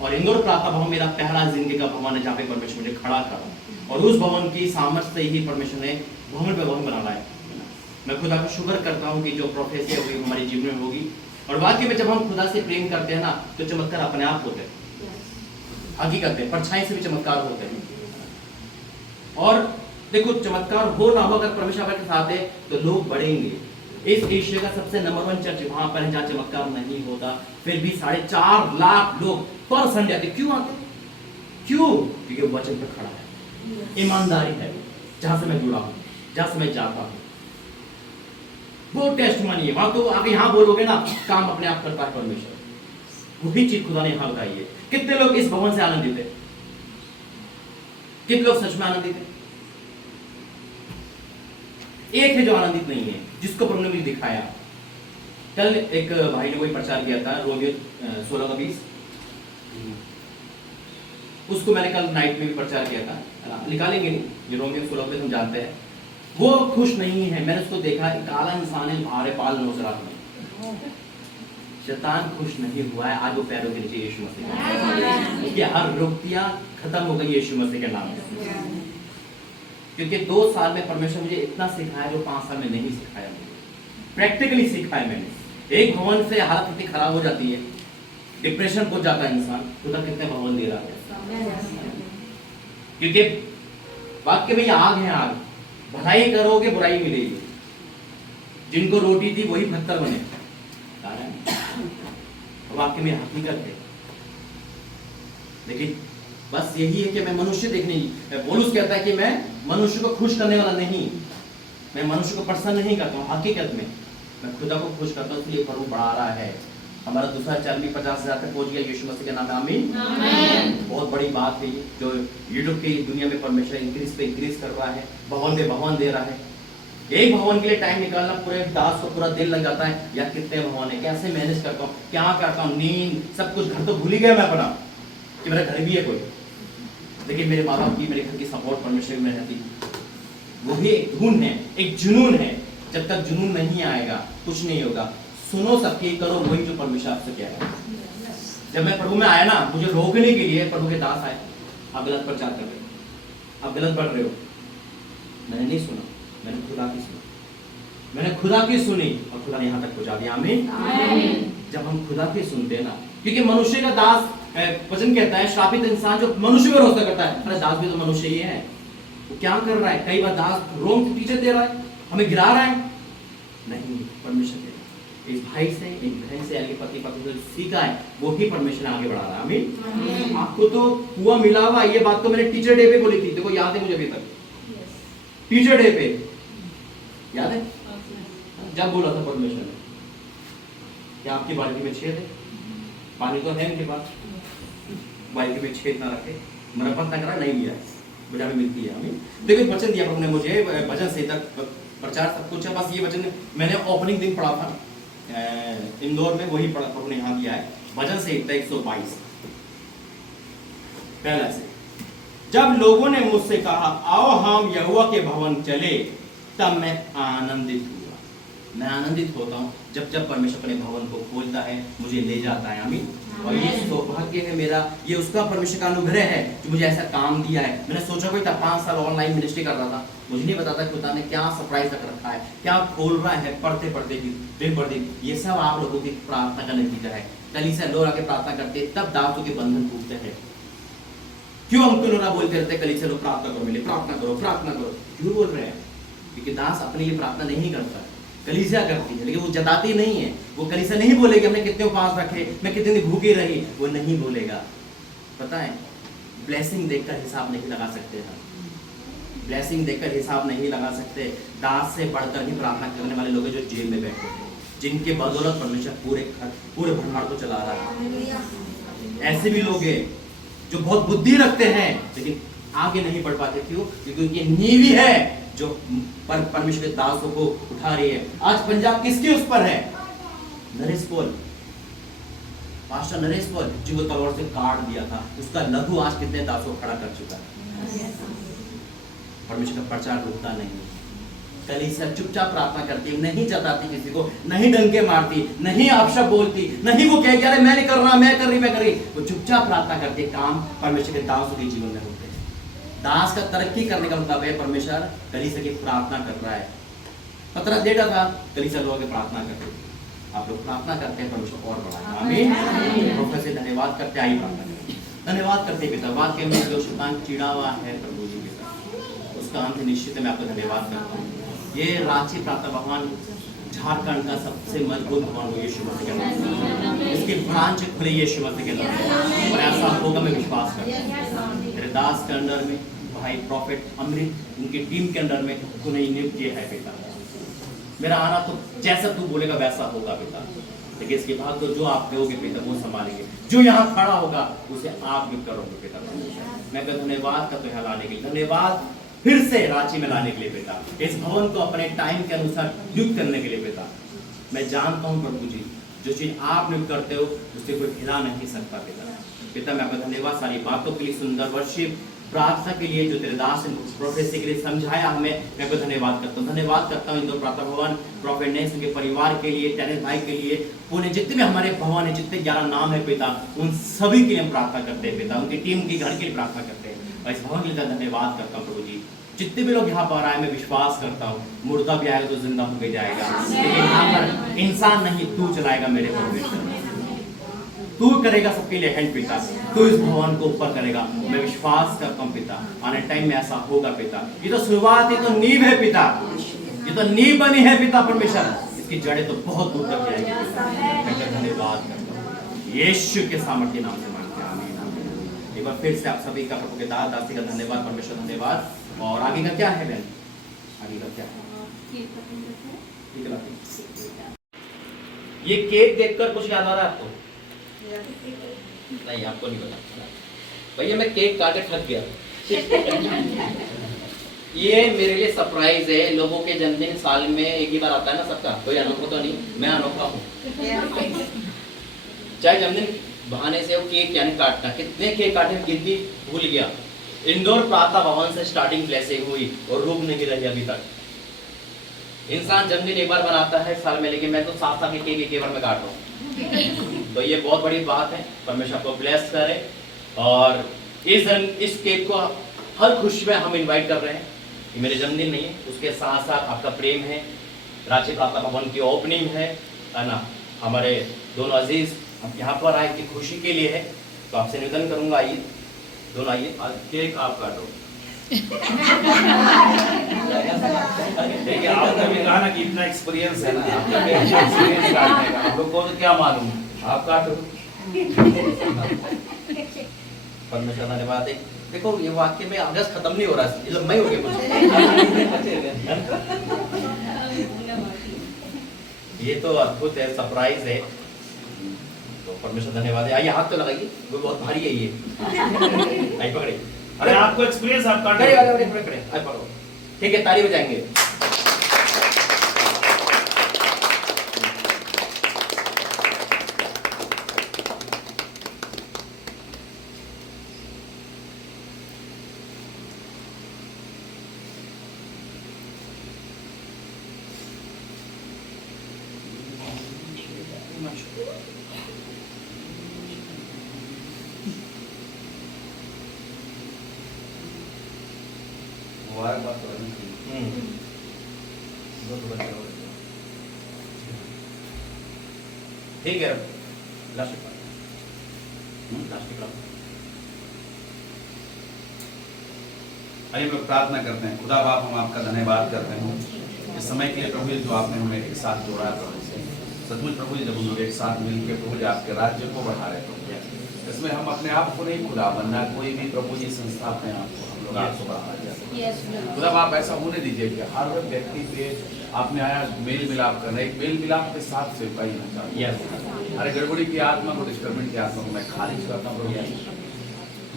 और इंदौर प्रार्थना भवन मेरा पहला जिंदगी का भवन है जहाँ पे परमेश्वर मुझे खड़ा करा, और उस भवन की सामर्थ्य से ही परमेश्वर ने भवन पे भवन बनाना है। मैं खुदा का शुक्र करता हूँ कि जो प्रोफेसी होगी हमारे जीवन में होगी। और वाकई में जब हम खुदा से प्रेम करते हैं ना, तो चमत्कार अपने आप होते हैं, हकीकत है, परछाई से भी चमत्कार होते हैं। और देखो, चमत्कार हो ना हो, अगर परमेश्वर आपके साथ है तो लोग बढ़ेंगे। इस एशिया का सबसे नंबर 1 चर्च वहां पर है जहाँ चमत्कार नहीं होता, फिर भी 4.5 लाख लोग पर संडे आते। क्यों आते? क्यों? क्योंकि वचन पर खड़ा है, ईमानदारी है, जहां से मैं जुड़ा हूं, जहां से मैं जाता हूं, वो टेस्ट मानी है। वहां तो आगे यहाँ बोलोगे ना, काम अपने आप करता है परमेश्वर। वही चीज खुदा ने यहाँ बताई है। कितने लोग इस भवन से आनंदित है? कितने लोग सच में आनंदित है? एक है जो आनंदित नहीं है, जिसको प्रभु ने मुझे दिखाया। कल एक भाई ने कोई प्रचार किया था, रोमियो 16:20, उसको मैंने कल नाइट में भी प्रचार किया था। निकालेंगे नहीं, ये रोमियो 16 हम जानते हैं। वो खुश नहीं है। मैंने उसको देखा, एक काला इंसान है, भारे बाल नौजरात में। शैतान खुश नहीं हुआ है। आज वो पैरों के नीचे यीशु मसीह, क्योंकि हर रुपया खत्म हो गई यीशु मसीह के नाम से। क्योंकि 2 साल में परमेश्वर मुझे इतना सिखाया जो 5 साल में नहीं सिखाया। मुझे प्रैक्टिकली सिखाया मैंने। एक भवन से हालत इतनी खराब हो जाती है, डिप्रेशन हो जाता है इंसान, खुदा कितने भवन दे रहा है। क्योंकि वाक्य में आग है, आग। भलाई करोगे बुराई मिलेगी। जिनको रोटी थी वही पत्थर बने। वाक्य में हकीकत है। लेकिन बस यही है कि मैं मनुष्य देखने, पौलुस कहता है कि मैं मनुष्य को खुश करने वाला नहीं, मैं मनुष्य को प्रसन्न नहीं करता हूँ। हकीकत में मैं खुदा को खुश करता हूँ, इसलिए प्रभु बढ़ा रहा है। हमारा दूसरा चरण भी 50,000 तक पहुंच गया यीशु मसीह के नाम में। आमीन। बहुत बड़ी बात है ये, जो यूट्यूब की दुनिया में परमेश्वर इंक्रीज पे इंक्रीज कर रहा है, भवन पे भवन दे रहा है। एक भवन के लिए टाइम निकालना पूरे दास को पूरा दिन लग जाता है। यार कितने भवन है, कैसे मैनेज करता हूँ, क्या करता हूँ, नींद सब कुछ, घर तो भूल ही गया मैं अपना कि मेरा घर भी है कोई। लेकिन मेरे माँ बाप की, मेरे घर की सपोर्ट परमेश्वर में रहती। वो भी एक धुन है, एक जुनून है। जब तक जुनून नहीं आएगा कुछ नहीं होगा। सुनो सबकी, करो वही जो परमेश्वर आपसे कह रहा है। जब मैं प्रभु में आया ना, मुझे रोकने के लिए प्रभु के दास आए, आप गलत प्रचार कर रहे हो, आप गलत बढ़ रहे हो। मैंने नहीं सुना, मैंने खुदा की सुनी, मैंने खुदा की सुनी और खुदा ने यहाँ तक पहुँचा दिया। आमीन। जब हम खुदा की सुनते हैं ना, क्योंकि मनुष्य का दास, वचन कहता है श्रापित इंसान जो मनुष्य पर भरोसा करता है। अरे दास भी तो मनुष्य ही है, वो क्या कर रहा है? कई बार दास रोंग टीचर दे रहा है, हमें गिरा रहा है। नहीं, परमेश्वर इस भाई से, एक बहन से, यानी पति पत्नी से सीखा है, वो ही परमेश्वर आगे बढ़ा रहा है। आमीन। आपको तो हुआ मिला हुआ, ये बात तो मैंने टीचर डे पे बोली थी। देखो याद है मुझे अभी तक, टीचर डे पे याद है जब बोला था परमेश्वर ने कि आपकी बाल्टी में छेद है, पानी तो है उनके पास, बाल्टी में छेद ना रखे, मरम्मत ना करा, नहीं दिया, बजा में मिलती है। आमीन। देखो वचन दिया प्रभु ने मुझे, भजन से तक प्रचार सब कुछ है। बस ये वचन मैंने ओपनिंग दिन पढ़ा था इंदौर में, वही पढ़ा प्रभु ने यहाँ दिया है। भजन से 122 पहला से, जब लोगों ने मुझसे कहा आओ हम यहोवा के भवन चले, तब मैं आनंदित हुआ। मैं आनंदित होता हूँ जब परमेश्वर अपने भवन को खोलता है, मुझे ले जाता है। आमीन। और ये सौभाग्य है मेरा, ये उसका परमेश्वर का अनुग्रह है जो मुझे ऐसा काम दिया है। मैंने सोचा कोई था, 5 साल ऑनलाइन मिनिस्ट्री कर रहा था, मुझे नहीं पता था खुदा ने क्या सरप्राइज रख रखा है, क्या खोल रहा है पढ़ते पढ़ते दिन पर दिन। ये सब आप लोगों की प्रार्थना का नतीजा है। कलीसिया लोग आके प्रार्थना करते, तब दासों के बंधन टूटते हैं। क्यों हम क्यों ना बोलते रहते कलीसिया लोग प्रार्थना करो, मिले प्रार्थना करो, प्रार्थना करो, क्यों बोल रहे हैं? क्योंकि दास अपने लिए प्रार्थना नहीं करता, कलीसिया करती है, लेकिन वो जताती नहीं है। वो कलीसिया नहीं बोलेगी हमने कितने उपवास रखे, मैं कितने दिन भूखी रही, वो नहीं बोलेगा। पता है, ब्लेसिंग देखकर हिसाब नहीं लगा सकते हम, ब्लेसिंग देखकर हिसाब नहीं लगा सकते। दास से बढ़कर ही प्रार्थना करने वाले लोग जो जेल में बैठे हैं, जिनके बदौलत परमेश्वर पूरे भंडार को चला रहा है। ऐसे भी लोग हैं जो बहुत बुद्धि रखते हैं लेकिन आगे नहीं बढ़ पाते। क्यों? क्योंकि उनकी नींव ही है जो परमेश्वर के दासों को उठा रही है। आज पंजाब किसके उस पर है? Naresh Paul, pastor Naresh Paul, जिनको तलवार से काट दिया था, उसका लघु आज कितने दासों को खड़ा कर चुका है। परमेश्वर का प्रचार रुकता नहीं। कलीसिया चुपचाप प्रार्थना करती, नहीं जताती किसी को, नहीं डंके मारती, नहीं अपशब्द बोलती, नहीं वो कह अरे मैं नहीं कर रहा, मैं कर रही, वो चुपचाप प्रार्थना करती। काम परमेश्वर के दासों के जीवन में होते हैं। दास का तरक्की करने का मतलब है परमेश्वर कलीसिया की प्रार्थना कर रहा है। पत्र देता था, कलीसिया लोगों की प्रार्थना करते। आप लोग प्रार्थना करते हैं, परमेश्वर और बढ़ाएगा। आमीन। प्रोफेसर से धन्यवाद करते, आई प्रार्थना करते, धन्यवाद करते पिता। वाक्य में जो शैतान चिड़ा हुआ है प्रभु जी पिता, उसका अंत निश्चित है। मैं आपको धन्यवाद करता हूँ। ये रांची प्रार्थना भवन झारखंड का सबसे मजबूत भवन हो यीशु मसीह के नाम से। इसकी ब्रांच खुली यीशु मसीह के नाम से, और ऐसा होगा मैं विश्वास करता हूँ। मेरे दास के अंडर में भाई प्रॉफिट अमृत, उनकी टीम के अंडर में उन्हें नियुक्त किया है पिता। मेरा आना तो जैसा तू बोलेगा वैसा होगा पिता, लेकिन इसके बाद तो जो आप कहोगे पिता वो संभालेंगे। जो यहाँ खड़ा होगा उसे आप भी करोगे पिता। मैं कहता धन्यवाद का तो लाने के लिए, धन्यवाद फिर से रांची में लाने के लिए पिता, इस भवन को अपने टाइम के अनुसार नियुक्त करने के लिए पिता। मैं जानता हूँ प्रभु जी, जो चीज आप नियुक्त करते हो उससे कोई हिला नहीं सकता पिता। मैं आपका धन्यवाद सारी बातों के लिए, सुंदर वर्षिप प्रार्थना के लिए जो तेरे दास ने प्रोफेसी के लिए समझाया हमें, मैं आपको धन्यवाद करता हूँ। धन्यवाद करता हूँ इंदौर प्रार्थना भवन, प्रॉफेट नेस के परिवार के लिए, टेनिस भाई के लिए, पुणे जितने भी हमारे भवन है, जितने 11 नाम है पिता, उन सभी के लिए हम प्रार्थना करते हैं पिता। उनकी टीम की घर के लिए प्रार्थना करते हैं, और इस भवन के लिए धन्यवाद करता हूँ प्रभु जी। जितने भी लोग यहाँ पर आए, मैं विश्वास करता हूँ मुर्दा भी आएगा तो जिंदा होकर जाएगा, लेकिन यहाँ पर इंसान नहीं, तू चलाएगा मेरे परमेश्वर। तू करेगा सबके लिए हैंड पिता, तू इस भवन को ऊपर करेगा। मैं विश्वास करता हूँ पिता, आने टाइम में ऐसा होगा पिता। ये तो शुरुआत, ये तो नींव है पिता, ये तो नींव बनी है पिता परमेश्वर, इसकी जड़ें तो बहुत दूर तक जाएगी पिता। मैं धन्यवाद करता हूँ यीशु के सामर्थ्य नाम से मांगते हैं, आमीन आमीन। एक बार फिर से आप सभी का, प्रभु के दास दासी का धन्यवाद परमेश्वर, धन्यवाद। और आगे का क्या है बहन? आगे का क्या है? ये केक देखकर कुछ याद आ रहा है आपको? नहीं, आपको नहीं पता भैया, मैं केक काटे थक गया। ये मेरे लिए सरप्राइज है। लोगों के जन्मदिन साल में एक ही बार आता है ना सबका, कोई अनोखा तो नहीं, मैं अनोखा हूँ। चाहे जन्मदिन बहाने से वो केक यानी काटना, कितने केक काटे गिनती भूल गया। इंदौर प्रार्थना भवन से स्टार्टिंग प्लेस हुई और रुक नहीं रही अभी तक। इंसान जन्मदिन एक बार बनाता है साल में, लेकिन मैं तो 7 साल के केक एक बार में काट रहा हूँ। तो ये बहुत बड़ी बात है, परमेश्वर आपको ब्लेस करे। और इस केक को हर खुशी में हम इनवाइट कर रहे हैं। ये मेरे जन्मदिन नहीं है, उसके साथ साथ आपका प्रेम है, रांची प्रार्थना भवन की ओपनिंग है ना। हमारे दोनों अजीज हम यहाँ पर आए कि खुशी के लिए है, तो आपसे निवेदन करूंगा, आइए दोनों आइए, केक आप काटो। देखिए, आपने भी कहा ना कि इतना एक्सपीरियंस है ना, आपका एक्सपीरियंस काटने का, आप लोग को तो क्या मालूम, आप काटो। परमेश्वर धन्यवाद है। देखो ये वाक्य में अगस्त खत्म नहीं हो रहा है, ये मई हो गया ये तो अद्भुत है, सरप्राइज है। तो परमेश्वर धन्यवाद है। आइए हाथ तो लगाइए, वो बहुत भारी है ये। आई पकड़े, अरे आपको एक्सपीरियंस, आप काटो। आई पकड़ो, ठीक है, ताली बजाएंगे। ठीक है, आइए हम लोग प्रार्थना करते हैं। खुदा बाप, हम आपका धन्यवाद करते हैं इस समय के लिए प्रभु, जो आपने हमें एक साथ जोड़ा है प्रभु से। सचमुच प्रभु जी, जब हम लोग एक साथ मिलकर प्रभु जी आपके राज्य को बढ़ा रहे प्रभु, इसमें हम अपने आप को नहीं खुदा बनना, कोई भी प्रभु जी संस्था अपने आप को, हम लोग आपको बढ़ा जाए। खुदा बाप ऐसा होने दीजिए कि हर व्यक्ति पे आपने आया मेल मिलाप करना, एक मेल मिलाप के साथ से पाई होना चाहिए। अरे गड़बड़ी की आत्मा को, डिस्टर्बेंट की आत्मा को मैं खारिज करता हूँ प्रभु।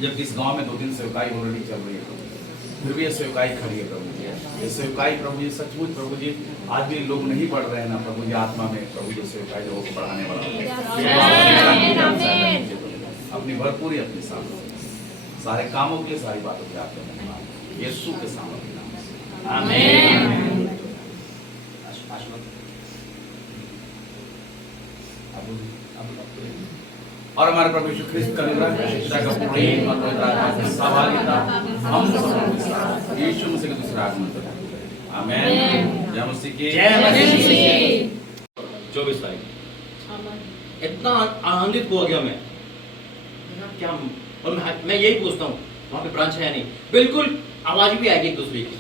जबकि इस गांव में 2-3 सेवकाई ऑलरेडी चल रही है प्रभु जी। फिर भी ये सेवकाई खड़ी है प्रभु जी। ये सेवकाई प्रभु जी सचमुच प्रभु जी आज भी लोग नहीं बढ़ रहे हैं ना प्रभु जी आत्मा में प्रभु जी सेवकाई लोगों को बढ़ाने वाला अपनी भरपूरी अपने सामने सारे कामों के लिए सारी बातों के आपके धन्यवाद यीशु के सामने आमीन। और हमारे प्रभु यीशु ख्रिस्त का अनुग्रह शिक्षा का प्रेम और पवित्र आत्मा की सहभागिता हम सब के साथ यीशु मसीह के दूसरे आगमन तक आमीन। जय मसीह की जय मसीह। 24 तारीख इतना आनंदित हो गया मैं क्या। और मैं यही पूछता हूँ वहाँ पे ब्रांच है या नहीं, बिल्कुल आवाज भी आएगी एक दूसरे की।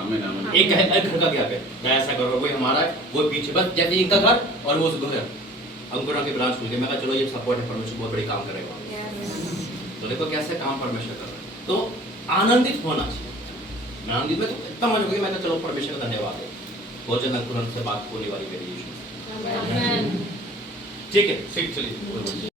आमीन आमीन। एक घर का क्या है ऐसा करो, वही हमारा है वो पीछे, बस जैसे इनका घर और वो घर अंकुरा के ब्रांच खुल गए। मैं कहा चलो ये सपोर्ट है, परमेश्वर बहुत बड़ी काम करेगा। तो देखो कैसे काम परमेश्वर कर रहा है, तो आनंदित होना चाहिए। मैं आनंदित में तो इतना मन हो गया, मैं कहा चलो परमेश्वर का धन्यवाद है, बहुत जल्द अंकुरन से बात होने वाली मेरी। ठीक है, ठीक चलिए।